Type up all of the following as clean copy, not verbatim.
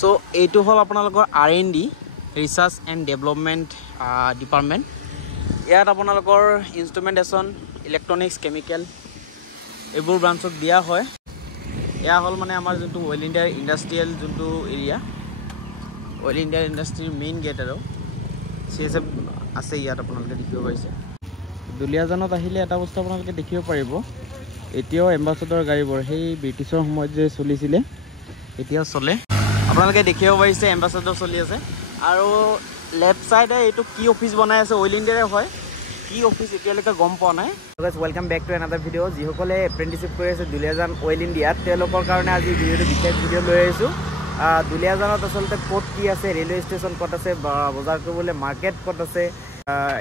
So এইটো হল আপোনালোকৰ R&D research and development department ইয়াত আপোনালোকৰ ইনস্ট্ৰুমেন্টেশন ইলেক্ট্ৰনিক্স কেমিকেল এইবোৰ ব্ৰাঞ্চক দিয়া হয় এয়া হল মানে আমাৰ যোনটো অইল ইণ্ডিয়াৰ ইন্ডাষ্ট্ৰিয়েল যোনটো এৰিয়া অইল ইণ্ডিয়াৰ ইন্ডাষ্ট্ৰিৰ মেইন গেট আৰু CSF আছে ইয়াত আপোনালোকে দেখিব পাইছে দুলিয়াজানত আহিলে এটা বস্তু আপোনালোকে দেখিব পাৰিব এতিয়াও এম্বাসেডৰ গাড়ীবোৰ সেই ব্ৰিটিছৰ সময়ত যে চলিছিলে এতিয়াও চলে আপোনালোকে দেখিব পাৰিছে এম্বাসেডৰ চলি আছে আৰু লেফট সাইডে এইটো কি অফিস বনাই আছে অইল ইণ্ডিয়াৰে হয় কি অফিস এতিয়ালৈকে গম পোৱা নাই guys welcome back to another video যিসকলে এপ্ৰেন্টিসশিপ কৰি আছে দুলিয়াজান অইল ইণ্ডিয়াত তেওঁলোকৰ কাৰণে আজি ভিডিওটো বিশেষ ভিডিও লৈ আহিছো দুলিয়াজানত আসলতে কোড কি আছে ৰেলৱে ষ্টেচন কোড আছে বজাৰ কৰিবলৈ মাৰ্কেট কোড আছে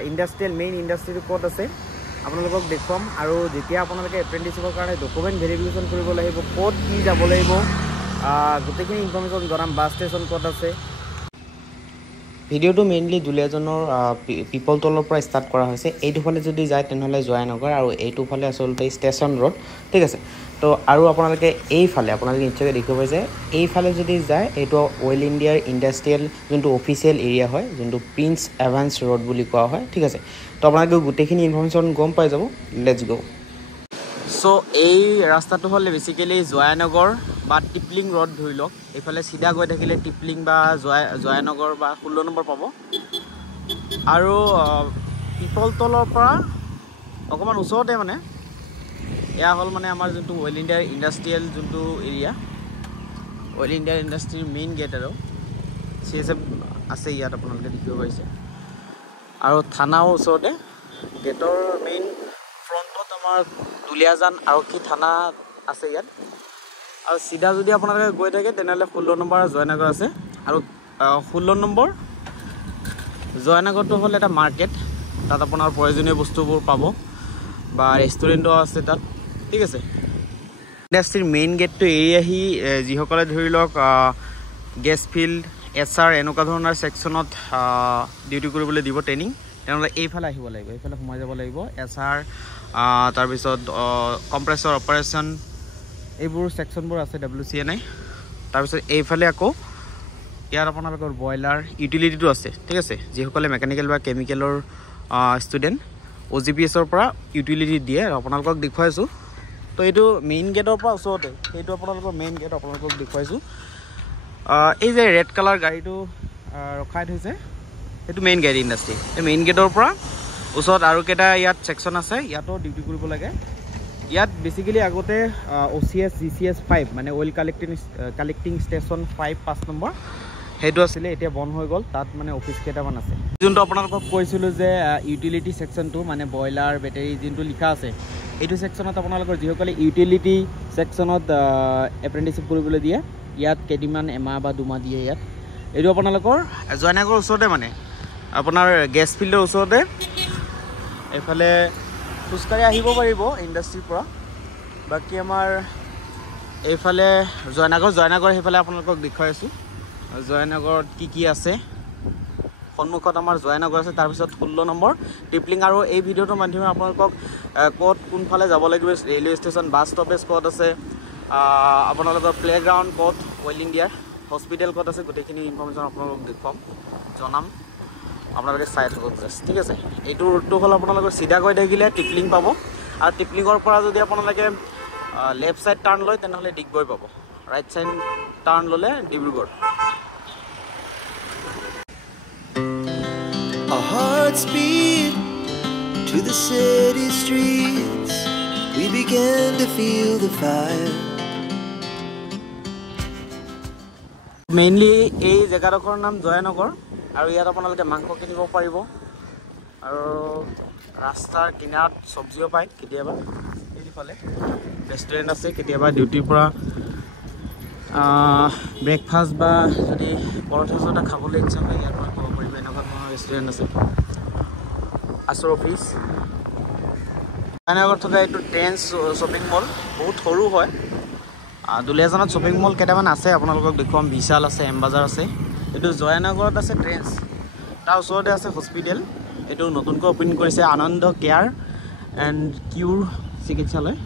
ইন্ডাষ্ট্ৰিয়েল মেইন ইন্ডাষ্ট্ৰি কোড আছে আপোনালোকক দেখুৱাম আৰু যেতিয়া আপোনালোকে এপ্ৰেন্টিসশিপৰ কাৰণে ডকুমেন্ট ভেৰিফিকেশন কৰিব লাগিব কোড কি যাব লাগিব গোটেইখিনি ইনফৰমেশন জনাম বাস ষ্টেচন কোড আছে ভিডিওটো মেইনলি দুলিয়াজানৰ পিপল টলৰ পৰা ষ্টাৰ্ট কৰা হৈছে এইটো ফালে যদি যায় তেনেহলে জয়নগৰ আৰু এইটো ফালে আসলতে ষ্টেচন ৰোড ঠিক আছে তো আৰু আপোনালোকে এই ফালে আপোনালোকে নিশ্চয় দেখিব পাইছে এই ফালে যদি যায় এইটো অইল ইণ্ডিয়াৰ ইন্ডাষ্ট্ৰিয়েল যোনটো অফিচিয়েল এৰিয়া হয় যোনটো প্ৰিন্স এভান্স ৰোড বুলি কোৱা হয় ঠিক আছে তো আপোনালোকে গোটেইখিনি ইনফৰমেশন গম পাই যাব লেটস গো সো এই ৰাস্তাটো হলে বেসিক্যালি জয়নগৰ বা টিপলিং ৰোড ধৰি লওক এইফালে সিধা গৈ থাকিলে টিপলিং বা জয়নগৰ বা 16 নম্বৰ পাব আৰু পিপল তলৰ পৰা অকমান ওচৰতে মানে এয়া হল মানে আমাৰ যোনটো অইল ইণ্ডিয়াৰ ইন্ডাষ্ট্ৰিয়েল যোনটো এৰিয়া অইল ইণ্ডিয়াৰ ইন্ডাষ্ট্ৰিৰ মেইন গেট আৰু CSF আছে ইয়াত আপোনালোকে দেখিব পাইছে আৰু থানাও ওচৰতে গেটৰ মেইন ফ্ৰণ্টত আমাৰ দুলিয়াজান আৰক্ষী থানা আছে ইয়াত আৰু সিধা যদি আপোনালোকে গৈ থাকে তেনেহলে 16 নম্বৰ জয়নগৰ আছে আৰু 16 নম্বৰ জয়নগৰটো হল এটা মাৰ্কেট তাত আপোনাৰ প্ৰয়োজনীয় বস্তুবোৰ পাব বা ৰেষ্টুৰেণ্টও আছে তাত ঠিক আছে ইন্ডাষ্ট্ৰিৰ মেইন গেটটো এৰি আহি যিসকলে ধৰি লওক গেছ ফিল্ড HR এনেকুৱা ধৰণৰ সেকশনত ডিউটি কৰিবলৈ দিব ট্ৰেইনিং তেনেহলে এইফালে আহিব লাগিব এইফালে সোমাই যাব লাগিব HR তাৰ পিছত কম্প্ৰেছৰ অপাৰেচন এইবোৰ সেকশনবোৰ আছে WCNI তাৰ পিছত এইফালে আকৌ ইয়াৰ আপোনালোকৰ বয়লাৰ ইউটিলিটিটো আছে ঠিক আছে যিসকলে মেকানিক্যাল বা কেমিক্যালৰ ষ্টুডেন্ট OGPS ৰ পৰা ইউটিলিটি দিয়ে আপোনালোকক দেখুৱাইছো তো এইটো মেইন গেটৰ পৰা ওচৰতে এইটো আপোনালোকৰ মেইন গেট আপোনালোকক দেখুৱাইছো এই যে ৰেড কালাৰ গাড়ীটো ৰখাই থৈছে এইটো মেইন গাড়ী ইন্ডাষ্ট্ৰি এই মেইন গেটৰ পৰা ওচৰত আৰু কেটা ইয়াত সেকশন আছে ইয়াতো ডিউটি কৰিব লাগে ইয়াত বেসিক্যালি আগতে OCS GCS 5 মানে অইল কালেক্টিং ষ্টেচন 5 নম্বৰ হেতু আছিল এতিয়া বন্ধ হৈ গল তাত মানে অফিস কেটামান আছে যোনটো আপোনালোকক কৈছিলো যে ইউটিলিটি সেকশনটো মানে বয়লাৰ বেটাৰী যোনটো লিখা আছে এইটো সেকশনত আপোনালোকৰ যিসকলে ইউটিলিটি সেকশনত এপ্ৰেন্টিসশিপ কৰিবলৈ দিয়ে ইয়াত কেদিমান এমাহ বা দুমাহ দিয়ে ইয়াত এইটো আপোনালোকৰ জয়নগৰ ওচৰতে মানে আপোনাৰ গেছ ফিল্ডৰ ওচৰতে এফালে খুচকাৰি আহিব পাৰিব ইন্ডাষ্ট্ৰিৰ পৰা বাকি আমাৰ এইফালে জয়নগৰ সেইফালে আপোনালোকক দেখুৱাইছো জয়নগৰত কি আছে সন্মুখত আমাৰ জয়নগৰ আছে তাৰ পিছত 16 নম্বৰ টিপলিং আৰু এই ভিডিওটোৰ মাধ্যমে আপোনালোকক কোড কোনফালে যাব লাগিব ৰেলৱে ষ্টেচন বাস ষ্টপেজ কোড আছে আপোনালোকৰ প্লেগ্ৰাউণ্ড কোড অইল ইণ্ডিয়াৰ হস্পিটেল কোড আছে গোটেইখিনি ইনফৰমেশন আপোনালোকক দেখুৱাম জনাম আপোনালোকে চাই থাকক ঠিক আছে এইটো ৰুটটো হল আপোনালোকৰ সিধা গৈ থাকিলে টিপলিং পাব আৰু টিপলিঙৰ পৰা যদি আপোনালোকে লেফট সাইড টাৰ্ন লয় তেনেহলে ডিগবৈ পাব ৰাইট সাইড টাৰ্ন ললে Dibrugarh Our hearts beat to the city streets. We began to feel the fire. Mainly এই জায়গাডোখৰ নাম জয়নগৰ আৰু ইয়াত আপোনালোকে মাংস কিনিব পাৰিব আৰু ৰাস্তাৰ কিনাৰত সবজিও পায় কেতিয়াবা এইফালে ৰেষ্টুৰেণ্ট আছে কেতিয়াবা ডিউটিৰ পৰা ব্ৰেকফাষ্ট বা যদি পৰঠা খাবলৈ ইচ্ছা হয় ইয়াৰ পৰা খাব পাৰিব এনেকুৱা ধৰণৰ ৰেষ্টুৰেণ্ট আছে আছৰ অফিচ জয়নগৰত থকা এইটো ট্ৰেন্স শ্বপিং মল বহুত সৰু হয় দুলিয়াজানত শ্বপিং মল কেইটামান আছে আপোনালোকক দেখুৱাম বিশাল আছে এমবাজাৰ আছে এইটো জয়নগৰত আছে ট্ৰেন্স তাৰ ওচৰতে আছে হস্পিটেল এইটো নতুনকৈ ওপেন কৰিছে আনন্দ কেয়াৰ এণ্ড কিউৰ চিকিৎসালয়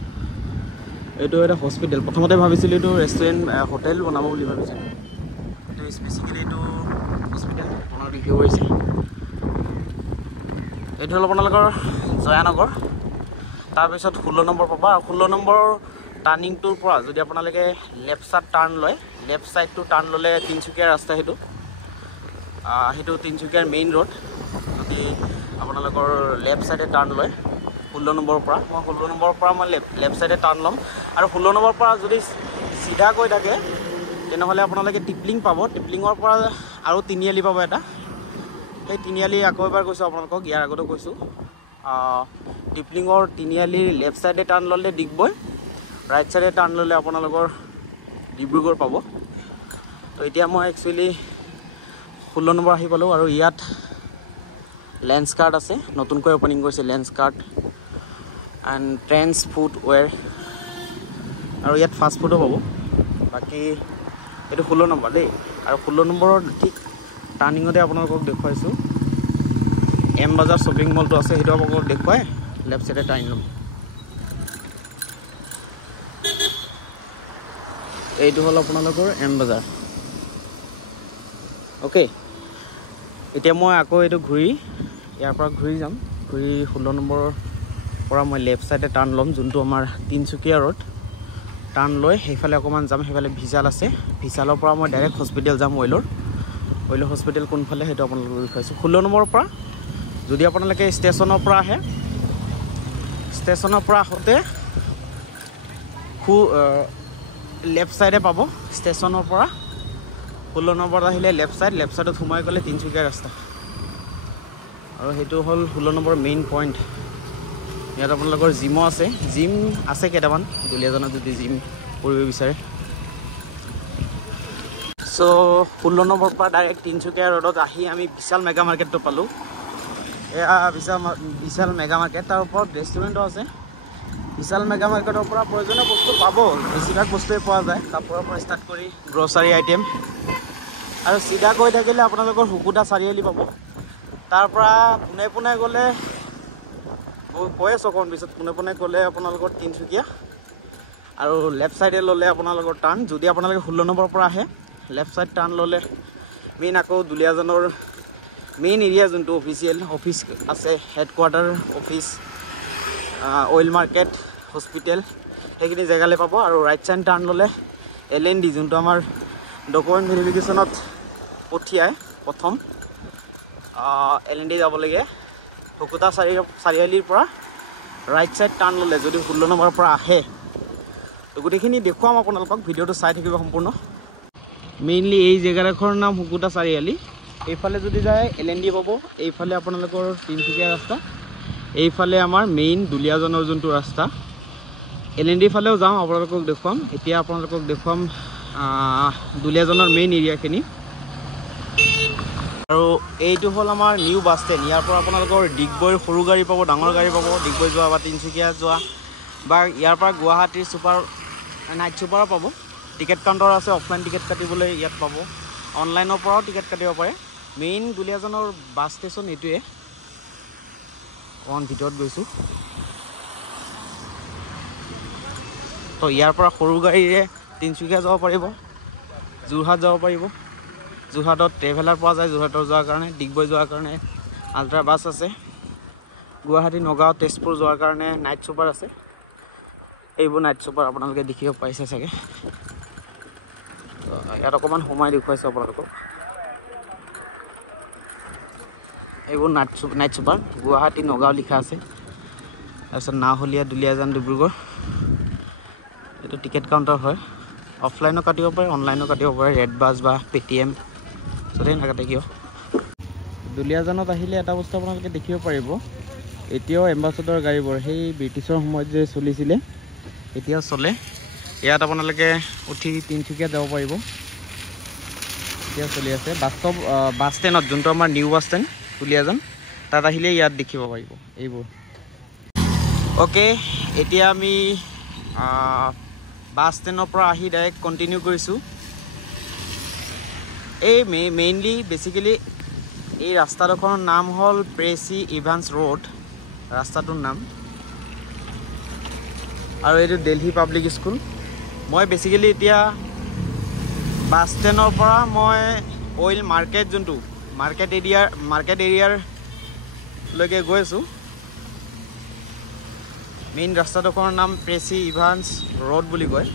এইটো এটা হস্পিটেল প্ৰথমতে ভাবিছিল এইটো ৰেষ্টুৰেণ্ট হোটেল বনাব বুলি ভাবিছিল এইটো স্পেচিকেলি এইটো হস্পিটেল আপোনাৰ দেখিব পাৰিছে এইটো হ'ল আপোনালোকৰ জয়ানগৰ তাৰপিছত 16 নম্বৰ পাবা আৰু 16 নম্বৰৰ টাৰ্ণিংটোৰ পৰা যদি আপোনালোকে লেফ্ট সাইড টাৰ্ণ লয় লেফ্ট সাইডটো টাৰ্ণ ল'লে তিনচুকীয়া ৰাস্তা সেইটো তিনচুকীয়াৰ মেইন ৰোড যদি আপোনালোকৰ লেফ্ট সাইডে টাৰ্ণ লয় 16 নম্বৰৰ পৰা মই 16 নম্বৰৰ পৰা মই লেফ্ট সাইডে টাৰ্ণ ল'ম আৰু 16 নম্বৰৰ পৰা যদি সিধা গৈ থাকে তেনেহ'লে আপোনালোকে টিপলিং পাব টিপলিঙৰ পৰা আৰু তিনিআলি পাব এটা সেই তিনিআলি আকৌ এবাৰ কৈছোঁ আপোনালোকক ইয়াৰ আগতে কৈছোঁ টিপলিঙৰ তিনিআলিৰ লেফ্ট সাইডে টাৰ্ণ ল'লে ডিগবৈ ৰাইট সাইডে টাৰ্ণ ল'লে আপোনালোকৰ ডিব্ৰুগড় পাব তো এতিয়া মই একচুৱেলি 16 নম্বৰ আহি পালোঁ আৰু ইয়াত লেন্স কাৰ্ড আছে নতুনকৈ অপেনিং কৰিছে লেন্স কাৰ্ড এণ্ড ট্ৰেন্স ফুডৱেৰ আৰু ইয়াত ফাষ্ট ফুডো পাব বাকী এইটো 16 নম্বৰ দেই আৰু 16 নম্বৰৰ ঠিক টাৰ্ণিঙতে আপোনালোকক দেখুৱাইছোঁ এম বাজাৰ শ্বপিং মলটো আছে সেইটো আপোনালোকক দেখুৱাই লেফ্ট সাইডে টাৰ্ণ ল'ম এইটো হ'ল আপোনালোকৰ এম বাজাৰ অ'কে এতিয়া মই আকৌ এইটো ঘূৰি ইয়াৰ পৰা ঘূৰি যাম ঘূৰি 16 নম্বৰৰ পৰা মই লেফ্ট সাইডে টাৰ্ণ ল'ম যোনটো আমাৰ তিনচুকীয়া ৰোড টাৰ্ণ লৈ সেইফালে অকণমান যাম সেইফালে ভিজাল আছে ভিজালৰ পৰা মই ডাইৰেক্ট হস্পিটেল যাম অইলৰ হস্পিটেল কোনফালে সেইটো আপোনালোকক দেখুৱাইছোঁ 16 নম্বৰৰ পৰা যদি আপোনালোকে ষ্টেচনৰ পৰা আহে ষ্টেচনৰ পৰা আহোঁতে লেফ্ট সাইডে পাব ষ্টেচনৰ পৰা 16 নম্বৰত আহিলে লেফ্ট সাইডত সোমাই গ'লে তিনচুকীয়া ৰাস্তা আৰু সেইটো হ'ল 16 নম্বৰ মেইন পইণ্ট ইয়াত আপোনালোকৰ জিমো আছে জিম আছে কেইটামান দুলীয়াজানত যদি জিম কৰিব বিচাৰে চ' 16 নম্বৰৰ পৰা ডাইৰেক্ট তিনচুকীয়া ৰোডত আহি আমি বিশাল মেগা মাৰ্কেটটো পালোঁ এয়া বিশাল মেগা মাৰ্কেট তাৰ ওপৰত ৰেষ্টুৰেণ্টো আছে বিশাল মেগা মাৰ্কেটৰ পৰা প্ৰয়োজনীয় বস্তু পাব বেছিভাগ বস্তুৱে পোৱা যায় কাপোৰৰ পৰা ষ্টাৰ্ট কৰি গ্ৰ'চাৰী আইটেম আৰু চিধা গৈ থাকিলে আপোনালোকৰ হুকুদা চাৰিআলি পাব তাৰ পৰা পোনে পোনে গ'লে কৈ আছোঁ অকণ পিছত পোনে গ'লে আপোনালোকৰ তিনচুকীয়া আৰু লেফ্ট চাইডে ল'লে আপোনালোকৰ টাৰ্ণ যদি আপোনালোকে 16 নম্বৰৰ পৰা আহে লেফ্ট চাইড টাৰ্ণ ল'লে মেইন আকৌ দুলীয়াজানৰ মেইন এৰিয়া যোনটো অফিচিয়েল অফিচ আছে headquarter office oil market hospital সেইখিনি জেগালৈ পাব আৰু ৰাইট চাইড টাৰ্ণ ল'লে LND যোনটো আমাৰ ডকুমেণ্ট ভেৰিফিকেশ্যনত পঠিয়াই প্ৰথম LND যাব লাগে হুকুদা চাৰিআলিৰ পৰা ৰাইট চাইড টাৰ্ণ ল'লে যদি 16 নম্বৰৰ পৰা আহে তো গোটেইখিনি দেখুৱাম আপোনালোকক ভিডিঅ'টো চাই থাকিব সম্পূৰ্ণ মেইনলি এই জেগাডোখৰ নাম হুকুদা চাৰিআলি এইফালে যদি যায় LND পাব এইফালে আপোনালোকৰ তিনচুকীয়া ৰাস্তা এইফালে আমাৰ মেইন দুলীয়াজানৰ যোনটো ৰাস্তা LND ফালেও যাওঁ আপোনালোকক দেখুৱাম এতিয়া আপোনালোকক দেখুৱাম দুলীয়াজানৰ মেইন এৰিয়াখিনি আৰু এইটো হ'ল আমাৰ নিউ বাছ ষ্টেণ্ড ইয়াৰ পৰা আপোনালোকৰ ডিগবৈৰ সৰু গাড়ী পাব ডাঙৰ গাড়ী পাব ডিগবৈ যোৱা বা তিনচুকীয়া যোৱা বা ইয়াৰ পৰা গুৱাহাটীৰ নাইট ছুপাৰো পাব টিকেট কাউণ্টাৰ আছে অফলাইন টিকেট কাটিবলৈ ইয়াত পাব অনলাইনৰ পৰাও টিকেট কাটিব পাৰে মেইন দুলীয়াজানৰ বাছ ষ্টেচন এইটোৱে অকণ ভিতৰত গৈছোঁ তো ইয়াৰ পৰা সৰু গাড়ীৰে তিনচুকীয়া যাব পাৰিব যোৰহাট যাব পাৰিব যোৰহাটত ট্ৰেভেলাৰ পোৱা যায় যোৰহাটৰ যোৱাৰ কাৰণে ডিগবৈ যোৱাৰ কাৰণে আল্ট্ৰা বাছ আছে গুৱাহাটী নগাঁও তেজপুৰ যোৱাৰ কাৰণে নাইট ছুপাৰ আছে এইবোৰ নাইট ছুপাৰ আপোনালোকে দেখিব পাইছে চাগে ইয়াত অকণমান সোমাই দেখুৱাইছোঁ আপোনালোকক এইবোৰ নাইট ছুপাৰ গুৱাহাটী নগাঁও লিখা আছে তাৰপিছত নাওহলীয়া দুলীয়াজান ডিব্ৰুগড় এইটো টিকেট কাউণ্টাৰ হয় অফলাইনো কাটিব পাৰে অনলাইনো কাটিব পাৰে ৰেড বাছ বা পেটিএম য'তেই নাকাটে কিয় দুলীয়াজানত আহিলে এটা বস্তু আপোনালোকে দেখিব পাৰিব এতিয়াও এম্বাছাডৰ গাড়ীবোৰ সেই ব্ৰিটিছৰ সময়ত যে চলিছিলে এতিয়াও চলে ইয়াত আপোনালোকে উঠি তিনচুকীয়া যাব পাৰিব এতিয়া চলি আছে বাছ ষ্টেণ্ডত যোনটো আমাৰ নিউ বাছ ষ্টেণ্ড দুলীয়াজান তাত আহিলে ইয়াত দেখিব পাৰিব এইবোৰ অ'কে এতিয়া আমি বাছ ষ্টেণ্ডৰ পৰা আহি ডাইৰেক্ট কণ্টিনিউ কৰিছোঁ এই মেইনলি বেচিকেলি এই ৰাস্তাডোখৰৰ নাম হ'ল প্ৰেচি ইভান্স ৰোড ৰাস্তাটোৰ নাম আৰু এইটো দিল্লী পাব্লিক স্কুল মই বেচিকেলি এতিয়া বাছ ষ্টেণ্ডৰ পৰা মই অইল মাৰ্কেট যোনটো মাৰ্কেট এৰিয়ালৈকে গৈ আছোঁ। মেইন ৰাস্তাডোখৰৰ নাম প্ৰেচি ইভান্স ৰোড বুলি কয়।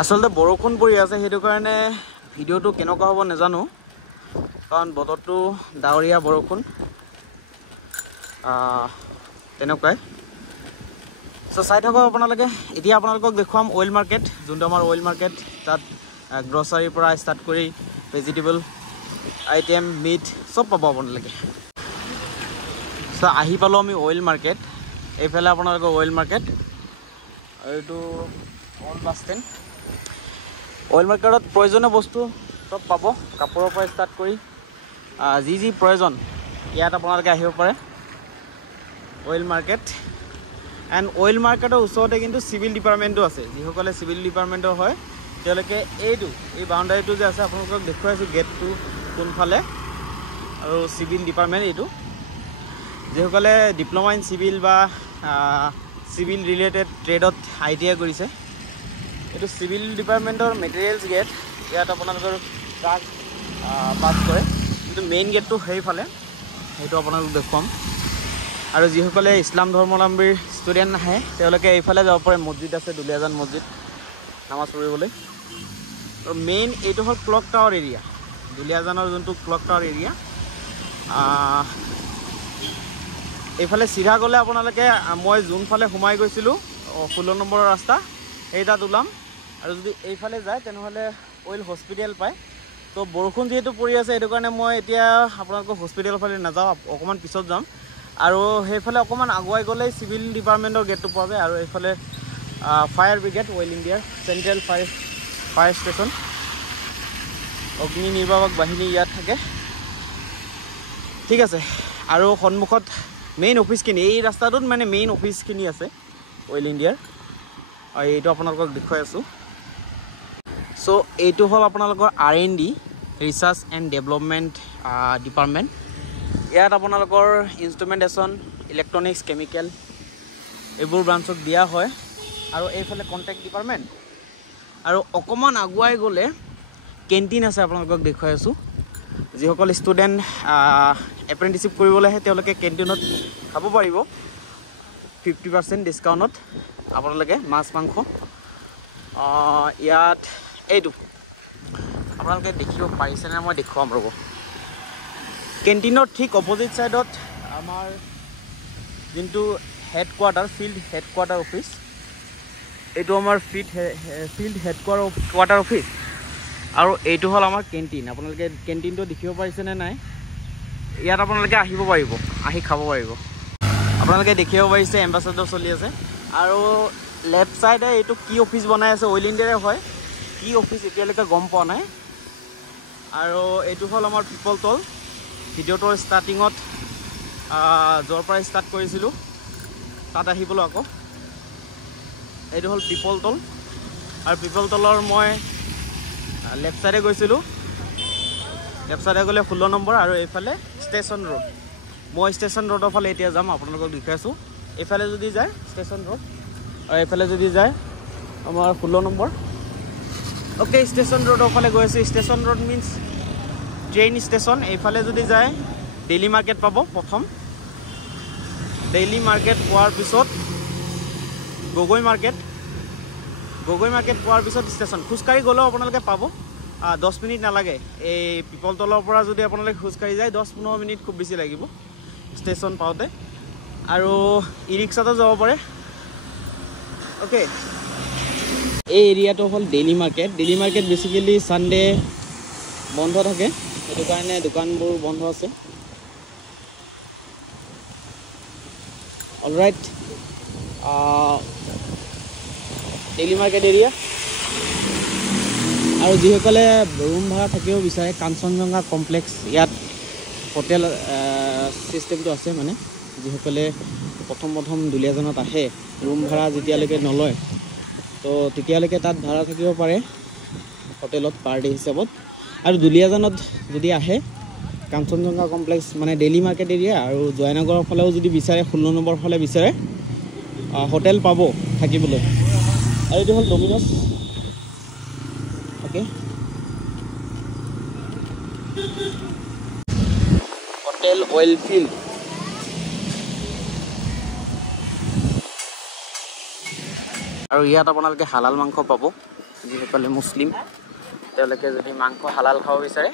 আচলতে বৰষুণ পৰি আছে, সেইটো কাৰণে ভিডিঅ'টো কেনেকুৱা হ'ব নাজানো, কাৰণ বতৰটো ডাৱৰীয়া বৰষুণ তেনেকুৱাই। চ' চাই থাকক আপোনালোকে। এতিয়া আপোনালোকক দেখুৱাম অইল মাৰ্কেট, যোনটো আমাৰ অইল মাৰ্কেট। তাত গ্ৰচাৰীৰ পৰা ষ্টাৰ্ট কৰি ভেজিটেবল আইটেম, মিট চব পাব আপোনালোকে। চ' আহি পালোঁ আমি অইল মাৰ্কেট। এইফালে আপোনালোকৰ অইল মাৰ্কেট আৰু এইটো অল্ড বাছ ষ্টেণ্ড। অইল মাৰ্কেটত প্ৰয়োজনীয় বস্তু চব পাব, কাপোৰৰ পৰা ষ্টাৰ্ট কৰি যি প্ৰয়োজন ইয়াত আপোনালোকে আহিব পাৰে। অইল মাৰ্কেট এণ্ড অইল মাৰ্কেটৰ ওচৰতে কিন্তু চিভিল ডিপাৰ্টমেণ্টো আছে। যিসকলে চিভিল ডিপাৰ্টমেণ্টৰ হয় তেওঁলোকে এই বাউণ্ডাৰীটো যে আছে আপোনালোকক দেখুৱাইছোঁ গেটটো কোনফালে, আৰু চিভিল ডিপাৰ্টমেণ্ট এইটো। যিসকলে ডিপ্ল'মা ইন চিভিল বা চিভিল ৰিলেটেড ট্ৰেডত ITI কৰিছে, এইটো চিভিল ডিপাৰ্টমেণ্টৰ মেটেৰিয়েলছ গেট। ইয়াত আপোনালোকৰ ট্ৰাক পাছ কৰে, কিন্তু মেইন গেটটো সেইফালে, সেইটো আপোনালোক দেখুৱাম। আৰু যিসকলে ইছলাম ধৰ্মাৱলম্বীৰ ষ্টুডেণ্ট আহে তেওঁলোকে এইফালে যাব পাৰে। মছজিদ আছে, দুলীয়াজান মছজিদ, নামাজ পঢ়িবলৈ। আৰু মেইন এইটো হ'ল ক্লক টাৱাৰ এৰিয়া, দুলীয়াজানৰ যোনটো ক্লক টাৱাৰ এৰিয়া। এইফালে চিধা গ'লে আপোনালোকে মই যোনফালে সোমাই গৈছিলোঁ 16 নম্বৰৰ ৰাস্তা, সেই তাত ওলাম। আৰু যদি এইফালে যায় তেনেহ'লে অইল হস্পিটেল পায়। তো বৰষুণ যিহেতু পৰি আছে, সেইটো কাৰণে মই এতিয়া আপোনালোকক হস্পিটেলৰ ফালে নাযাওঁ, অকণমান পিছত যাম। আৰু সেইফালে অকণমান আগুৱাই গ'লেই চিভিল ডিপাৰ্টমেণ্টৰ গেটটো পোৱা যায়। আৰু এইফালে ফায়াৰ ব্ৰিগেড, অইল ইণ্ডিয়াৰ চেণ্ট্ৰেল ফায়াৰ ষ্টেচন, অগ্নি নিৰ্বাপক বাহিনী ইয়াত থাকে। ঠিক আছে। আৰু সন্মুখত মেইন অফিচখিনি, এই ৰাস্তাটোত মানে মেইন অফিচখিনি আছে অইল ইণ্ডিয়াৰ। আৰু এইটো আপোনালোকক দেখুৱাই আছোঁ। চ' এইটো হ'ল আপোনালোকৰ R&D, research and development department. ইয়াত আপোনালোকৰ ইনষ্ট্ৰুমেণ্টেশ্যন, ইলেক্ট্ৰনিক্স, কেমিকেল এইবোৰ ব্ৰাঞ্চক দিয়া হয়। আৰু এইফালে কণ্টেক্ট ডিপাৰ্টমেণ্ট। আৰু অকণমান আগুৱাই গ'লে কেণ্টিন আছে, আপোনালোকক দেখুৱাই আছোঁ। যিসকল ষ্টুডেণ্ট এপ্ৰেণ্টিচিপ কৰিবলৈ আহে তেওঁলোকে কেণ্টিনত খাব পাৰিব 50% ডিছকাউণ্টত। আপোনালোকে মাছ মাংস ইয়াত এইটো আপোনালোকে দেখিব পাৰিছেনে, মই দেখুৱাম ৰ'ব। কেণ্টিনৰ ঠিক অপজিট ছাইডত আমাৰ যোনটো হেডকোৱাৰ্টাৰ, ফিল্ড হেডকোৱাৰ্টাৰ অফিচ, এইটো আমাৰ ফিল্ড হেডকোৱাৰ্টাৰ অফিচ। আৰু এইটো হ'ল আমাৰ কেণ্টিন। আপোনালোকে কেণ্টিনটো দেখিব পাৰিছেনে নাই? ইয়াত আপোনালোকে আহিব পাৰিব, আহি খাব পাৰিব। আপোনালোকে দেখিব পাৰিছে এম্বাচাডৰ চলি আছে। আৰু লেফ্ট ছাইডে এইটো কি অফিচ বনাই আছে, অইল ইণ্ডিয়াৰে হয়। কি অফিচ এতিয়ালৈকে গম পোৱা নাই। আৰু এইটো হ'ল আমাৰ পিপল তল। ভিডিঅ'টোৰ ষ্টাৰ্টিঙত য'ৰ পৰা ষ্টাৰ্ট কৰিছিলোঁ তাত আহিবলৈ আকৌ। এইটো হ'ল পিপল তল। আৰু পিপল তলৰ মই লেফ্ট ছাইডে গৈছিলোঁ। লেফ্ট ছাইডে গ'লে 16 নম্বৰ। আৰু এইফালে ষ্টেচন ৰোড। মই ষ্টেচন ৰোডৰ ফালে এতিয়া যাম, আপোনালোকক দেখুৱাইছোঁ। এইফালে যদি যায় ষ্টেচন ৰোড, আৰু এইফালে যদি যায় আমাৰ 16 নম্বৰ। অ'কে, ষ্টেচন ৰোডৰ ফালে গৈ আছোঁ। Station road means train station. এইফালে যদি যায় ডেইলি মাৰ্কেট পাব। প্ৰথম ডেইলি মাৰ্কেট পোৱাৰ পিছত গগৈ মাৰ্কেট পোৱাৰ পিছত ষ্টেচন। খোজকাঢ়ি গ'লেও আপোনালোকে পাব, 10 মিনিট নালাগে। এই পিপলতলৰ পৰা যদি আপোনালোকে খোজকাঢ়ি যায় 10-15 মিনিট খুব বেছি লাগিব ষ্টেচন পাওঁতে। আৰু ই ৰিক্সাতো যাব পাৰে। অ'কে, এই এৰিয়াটো হ'ল daily market. Daily market basically Sunday বন্ধ থাকে, সেইটো কাৰণে দোকানবোৰ বন্ধ আছে। Alright, daily market area. আৰু যিসকলে ৰুম ভাড়া থাকিব বিচাৰে, কাঞ্চনজংঘা কমপ্লেক্স, ইয়াত হোটেল ছিষ্টেমটো আছে। মানে যিসকলে প্ৰথম দুলীয়াজানত আহে, ৰুম ভাড়া যেতিয়ালৈকে নলয়, তো তেতিয়ালৈকে তাত ভাড়া থাকিব পাৰে হোটেলত পাৰ ডে হিচাপত। আৰু দুলীয়াজানত যদি আহে, কাঞ্চনজংঘা কমপ্লেক্স মানে ডেইলি মাৰ্কেট এৰিয়া, আৰু জয়নগৰৰ ফালেও যদি বিচাৰে, 16 নম্বৰ ফালে বিচাৰে, হোটেল পাব থাকিবলৈ। আৰু এইটো হ'ল Domino's. Okay hotel oil field আৰু ইয়াত আপোনালোকে হালাল মাংস পাব যিসকলে মুছলিম তেওঁলোকে যদি মাংস হালাল খাব বিচাৰে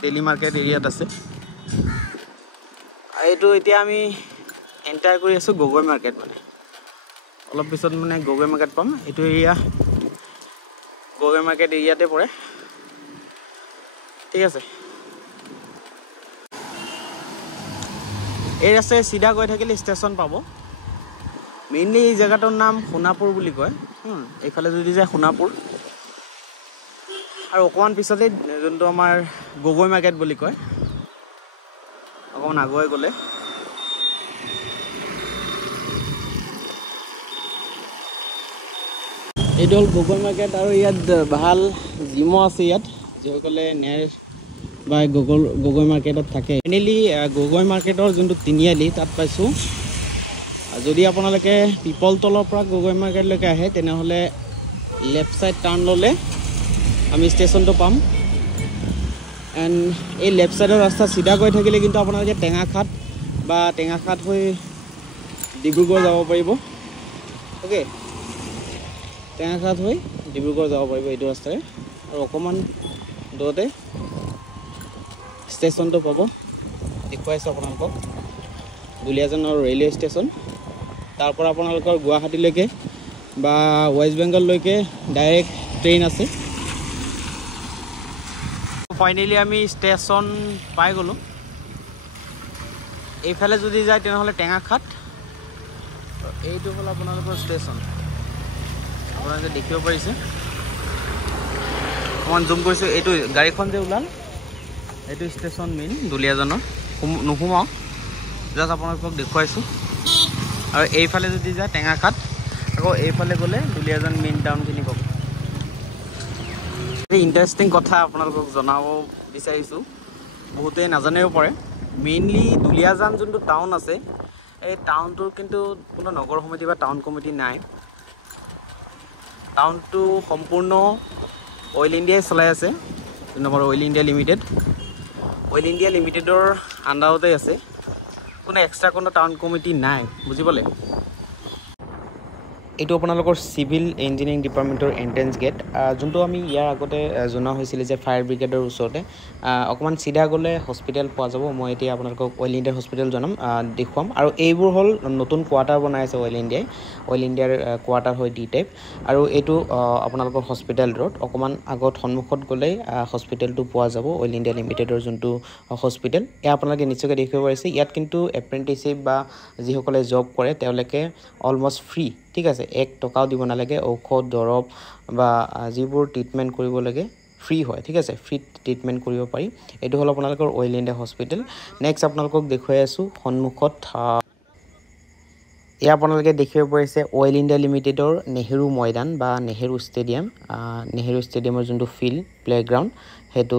ডেইলি মাৰ্কেট এৰিয়াত আছে এইটো এতিয়া আমি এণ্টাৰ কৰি আছোঁ গগৈ মাৰ্কেট মানে অলপ পিছত মানে গগৈ মাৰ্কেট পাম এইটো এৰিয়া গগৈ মাৰ্কেট এৰিয়াতে পৰে ঠিক আছে এই ৰাস্তাৰে চিধা গৈ থাকিলে ষ্টেচন পাব মেইনলি এই জেগাটোৰ নাম সোণাপুৰ বুলি কয় এইফালে যদি যায় সোণাপুৰ আৰু অকণমান পিছতে যোনটো আমাৰ গগৈ মাৰ্কেট বুলি কয় অকণমান আগুৱাই গ'লে এইটো হ'ল গগৈ মাৰ্কেট আৰু ইয়াত ভাল জিমো আছে ইয়াত যিসকলে নেৰ বা গগৈ মাৰ্কেটত থাকে মেইনলি গগৈ মাৰ্কেটৰ যোনটো তিনিআলি তাত পাইছোঁ যদি আপোনালোকে পিপলতলৰ পৰা গগৈ মাৰ্কেটলৈকে আহে তেনেহ'লে লেফ্ট ছাইড টাৰ্ণ ল'লে আমি ষ্টেচনটো পাম এণ্ড এই লেফ্ট ছাইডৰ ৰাস্তা চিধা গৈ থাকিলে কিন্তু আপোনালোকে টেঙাখাট হৈ ডিব্ৰুগড় যাব পাৰিব অ'কে টেঙাখাট হৈ ডিব্ৰুগড় যাব পাৰিব এইটো ৰাস্তাৰে আৰু অকণমান দূৰতে ষ্টেচনটো পাব দেখুৱাইছোঁ আপোনালোকক দুলীয়াজানৰ ৰেলৱে ষ্টেচন তাৰ পৰা আপোনালোকৰ গুৱাহাটীলৈকে বা ৱেষ্ট বেংগললৈকে ডাইৰেক্ট ট্ৰেইন আছে ফাইনেলি আমি ষ্টেচন পাই গ'লোঁ এইফালে যদি যায় তেনেহ'লে টেঙাখাট এইটো হ'ল আপোনালোকৰ ষ্টেচন আপোনালোকে দেখিব পাৰিছে অকণমান জুম কৰিছোঁ এইটো গাড়ীখন যে ওলাল এইটো ষ্টেচন মেইন দুলীয়াজানৰ নোসোমাওঁ জাষ্ট আপোনালোকক দেখুৱাইছোঁ আৰু এইফালে যদি যায় টেঙাখাট আকৌ এইফালে গ'লে দুলীয়াজান মেইন টাউনখিনি পাব এই ইণ্টাৰেষ্টিং কথা আপোনালোকক জনাব বিচাৰিছোঁ বহুতে নাজানিব পাৰে মেইনলি দুলীয়াজান যোনটো টাউন আছে এই টাউনটোৰ কিন্তু কোনো নগৰ সমিতি বা টাউন কমিটি নাই টাউনটো সম্পূৰ্ণ অইল ইণ্ডিয়াই চলাই আছে নম্বৰ অইল ইণ্ডিয়া লিমিটেডৰ আণ্ডাৰতে আছে কোনো এক্সট্ৰা কোনো টাউন কমিটি নাই বুজি পালে এইটো আপোনালোকৰ চিভিল ইঞ্জিনিয়াৰিং ডিপাৰ্টমেণ্টৰ এণ্ট্ৰেঞ্চ গেট যোনটো আমি ইয়াৰ আগতে জনোৱা হৈছিলে যে ফায়াৰ ব্ৰিগেডৰ ওচৰতে অকণমান চিধা গ'লে হস্পিটেল পোৱা যাব মই এতিয়া আপোনালোকক অইল ইণ্ডিয়াৰ হস্পিটেল জনাম দেখুৱাম আৰু এইবোৰ হ'ল নতুন কোৱাৰ্টাৰ বনাই আছে অইল ইণ্ডিয়াৰ কোৱাৰ্টাৰ হয় ডি টাইপ আৰু এইটো আপোনালোকৰ হস্পিটেল ৰোড অকণমান আগত সন্মুখত গ'লেই হস্পিটেলটো পোৱা যাব অইল ইণ্ডিয়া লিমিটেডৰ যোনটো হস্পিটেল এয়া আপোনালোকে নিশ্চয়কৈ দেখিব পাৰিছে ইয়াত কিন্তু এপ্ৰেণ্টিচিপ বা যিসকলে জব কৰে তেওঁলোকে অলমষ্ট ফ্ৰী ঠিক আছে 1 টকাও দিব নালাগে ঔষধ দৰৱ বা যিবোৰ ট্ৰিটমেণ্ট কৰিব লাগে ফ্ৰী হয় ঠিক আছে ফ্ৰী ট্ৰিটমেণ্ট কৰিব পাৰি এইটো হ'ল আপোনালোকৰ অইল ইণ্ডিয়া হস্পিটেল নেক্সট আপোনালোকক দেখুৱাই আছোঁ সন্মুখত এয়া আপোনালোকে দেখিব পাৰিছে অইল ইণ্ডিয়া লিমিটেডৰ নেহেৰু ময়দান বা নেহেৰু ষ্টেডিয়ামৰ যোনটো ফিল্ড প্লেগ্ৰাউণ্ড সেইটো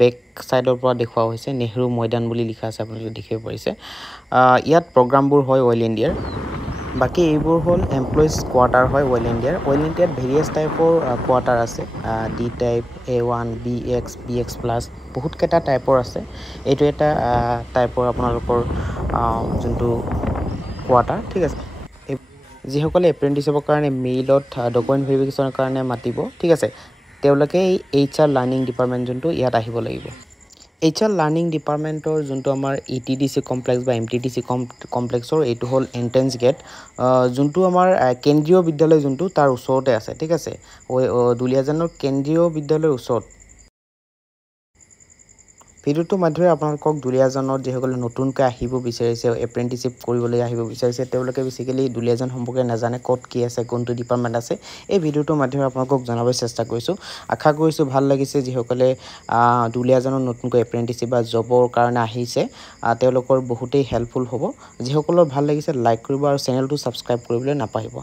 বেক ছাইডৰ পৰা দেখুওৱা হৈছে নেহেৰু ময়দান বুলি লিখা আছে আপোনালোকে দেখিব পাৰিছে ইয়াত প্ৰগ্ৰামবোৰ হয় অইল ইণ্ডিয়াৰ বাকি এইবোৰ হ'ল এমপ্লয়িজ কোৱাৰ্টাৰ হয় অইল ইণ্ডিয়াত ভেৰিয়াছ টাইপৰ কোৱাৰ্টাৰ আছে D type A1 BX plus বহুতকেইটা টাইপৰ আছে এইটো এটা টাইপৰ আপোনালোকৰ যোনটো কোৱাৰ্টাৰ ঠিক আছে যিসকলে এপ্ৰেণ্টিচিপৰ কাৰণে মেইলত ডকুমেণ্ট ভেৰিফিকেশ্যনৰ কাৰণে মাতিব ঠিক আছে তেওঁলোকে এই HR লাৰ্ণিং ডিপাৰ্টমেণ্ট যোনটো ইয়াত আহিব লাগিব HR লাৰ্ণিং ডিপাৰ্টমেণ্টৰ যোনটো আমাৰ ETDC কমপ্লেক্স বা MTDC কমপ্লেক্সৰ এইটো হ'ল এণ্ট্ৰেঞ্চ গেট যোনটো আমাৰ কেন্দ্ৰীয় বিদ্যালয় যোনটো তাৰ ওচৰতে আছে ঠিক আছে দুলীয়াজানৰ কেন্দ্ৰীয় বিদ্যালয়ৰ ওচৰত ভিডিঅ'টোৰ মাধ্যমে আপোনালোকক দুলীয়াজানত যিসকলে নতুনকৈ আহিব বিচাৰিছে এপ্ৰেণ্টিচিপ কৰিবলৈ আহিব বিচাৰিছে তেওঁলোকে বেছিকেলি দুলীয়াজান সম্পৰ্কে নাজানে ক'ত কি আছে কোনটো ডিপাৰ্টমেণ্ট আছে এই ভিডিঅ'টোৰ মাধ্যমে আপোনালোকক জনাবলৈ চেষ্টা কৰিছোঁ আশা কৰিছোঁ ভাল লাগিছে যিসকলে দুলীয়াজানত নতুনকৈ এপ্ৰেণ্টিচিপ বা জবৰ কাৰণে আহিছে তেওঁলোকৰ বহুতেই হেল্পফুল হ'ব যিসকলৰ ভাল লাগিছে লাইক কৰিব আৰু চেনেলটো ছাবস্ক্ৰাইব কৰিবলৈ নাপাহৰিব